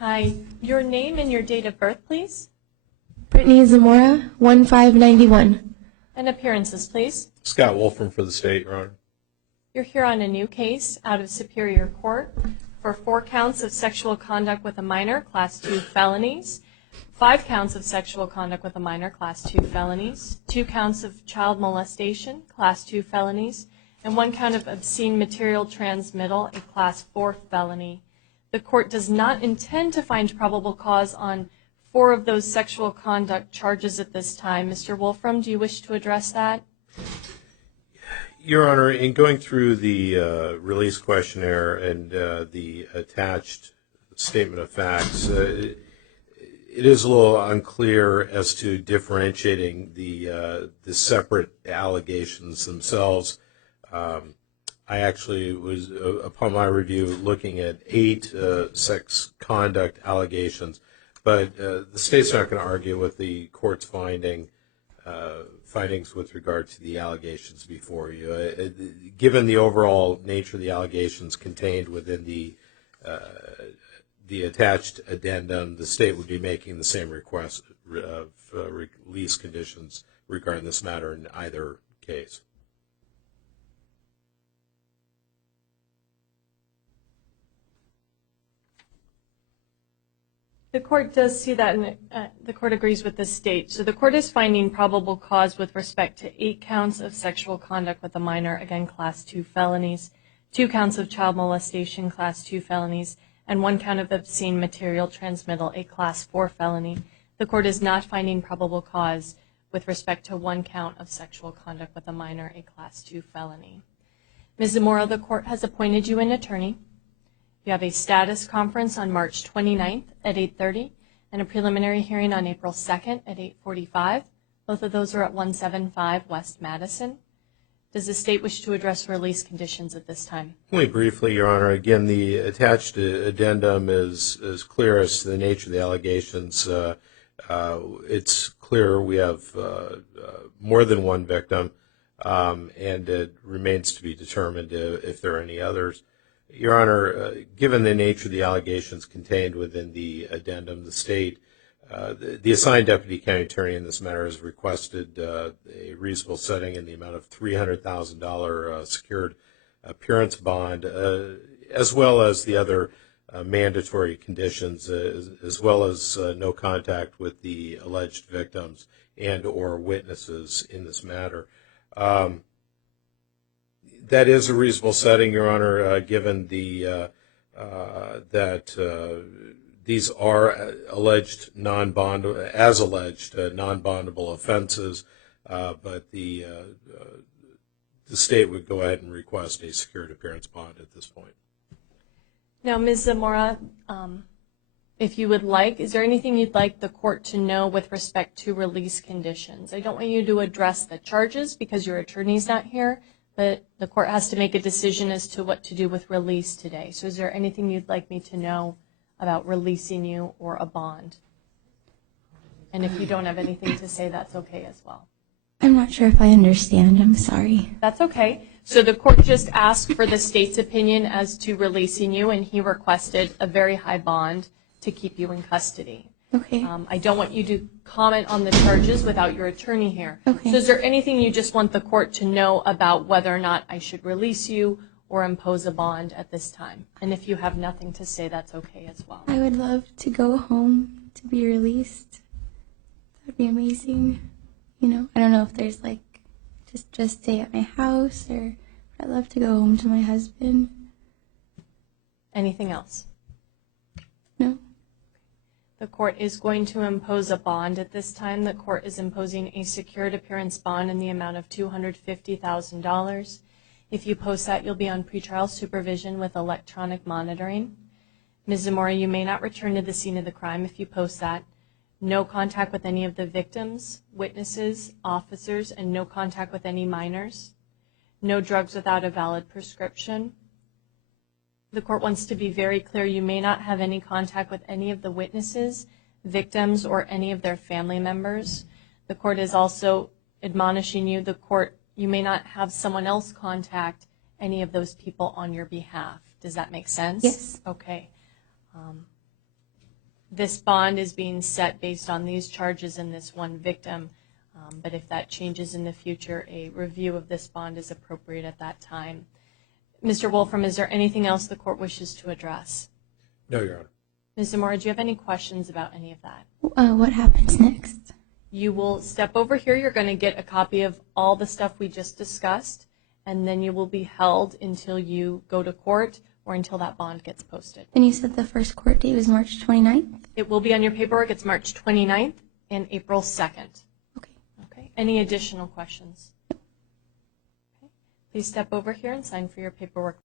Hi. Your name and your date of birth, please. Brittany Zamora, 1591. And appearances, please. Scott Wolfram for the state, Your Honor. You're here on a new case out of Superior Court for 4 counts of sexual conduct with a minor, Class 2 felonies, 5 counts of sexual conduct with a minor, Class 2 felonies, 2 counts of child molestation, Class 2 felonies, and 1 count of obscene material transmittal, a Class 4 felony. The court does not intend to find probable cause on 4 of those sexual conduct charges at this time. Mr. Wolfram, do you wish to address that? Your Honor, in going through the release questionnaire and the attached statement of facts, it is a little unclear as to differentiating the separate allegations themselves. I actually was, upon my review, looking at 8 sex conduct allegations, but the state's not going to argue with the court's findings with regard to the allegations before you. Given the overall nature of the allegations contained within the attached addendum, the state would be making the same request of release conditions regarding this matter in either case. The court does see that, and the court agrees with the state. So the court is finding probable cause with respect to 8 counts of sexual conduct with a minor, again, Class 2 felonies, 2 counts of child molestation, Class 2 felonies, and 1 count of obscene material transmittal, a Class 4 felony. The court is not finding probable cause with respect to 1 count of sexual conduct with a minor, a Class 2 felony. Ms. Zamora, the court has appointed you an attorney. You have a status conference on March 29th at 8:30 and a preliminary hearing on April 2nd at 8:45. Both of those are at 175 West Madison. Does the state wish to address release conditions at this time? Only briefly, Your Honor. Again, the attached addendum is clear as to the nature of the allegations. It's clear we have more than 1 victim, and it remains to be determined if there are any others. Your Honor, given the nature of the allegations contained within the addendum, the state, the assigned deputy county attorney in this matter has requested a reasonable setting in the amount of $300,000 secured appearance bond, as well as the other mandatory conditions, as well as no contact with the alleged victims and or witnesses in this matter. That is a reasonable setting, Your Honor, given the that these are alleged non-bondable offenses, but the state would go ahead and request a secured appearance bond at this point. Now, Ms. Zamora, if you would like, is there anything you'd like the court to know with respect to release conditions? I don't want you to address the charges because your attorney's not here, but the court has to make a decision as to what to do with release today. So is there anything you'd like me to know about releasing you or a bond? And if you don't have anything to say, that's okay as well. I'm not sure if I understand. I'm sorry. That's okay. So the court just asked for the state's opinion as to releasing you, and he requested a very high bond to keep you in custody. Okay. I don't want you to comment on the charges without your attorney here. Okay. So is there anything you just want the court to know about whether or not I should release you or impose a bond at this time? And if you have nothing to say, that's okay as well. I would love to go home to be released. That'd be amazing. You know, I don't know if there's like just stay at my house, or I'd love to go home to my husband. Anything else? No. The court is going to impose a bond at this time. The court is imposing a secured appearance bond in the amount of $250,000. If you post that, you'll be on pretrial supervision with electronic monitoring. Ms. Zamora, you may not return to the scene of the crime if you post that. No contact with any of the victims, witnesses, officers, and no contact with any minors. No drugs without a valid prescription. The court wants to be very clear you may not have any contact with any of the witnesses, victims, or any of their family members. The court is also admonishing you, you may not have someone else contact any of those people on your behalf. Does that make sense? Yes. Okay. this bond is being set based on these charges and this one victim. But if that changes in the future, a review of this bond is appropriate at that time. Mr. Wolfram, is there anything else the court wishes to address? No, Your Honor. Ms. Zamora, do you have any questions about any of that? What happens next? You will step over here. You're going to get a copy of all the stuff we just discussed, and then you will be held until you go to court or until that bond gets posted. Then you said the first court date was March 29th? It will be on your paperwork. It's March 29th and April 2nd. Okay. Okay. Any additional questions? Okay. Please step over here and sign for your paperwork.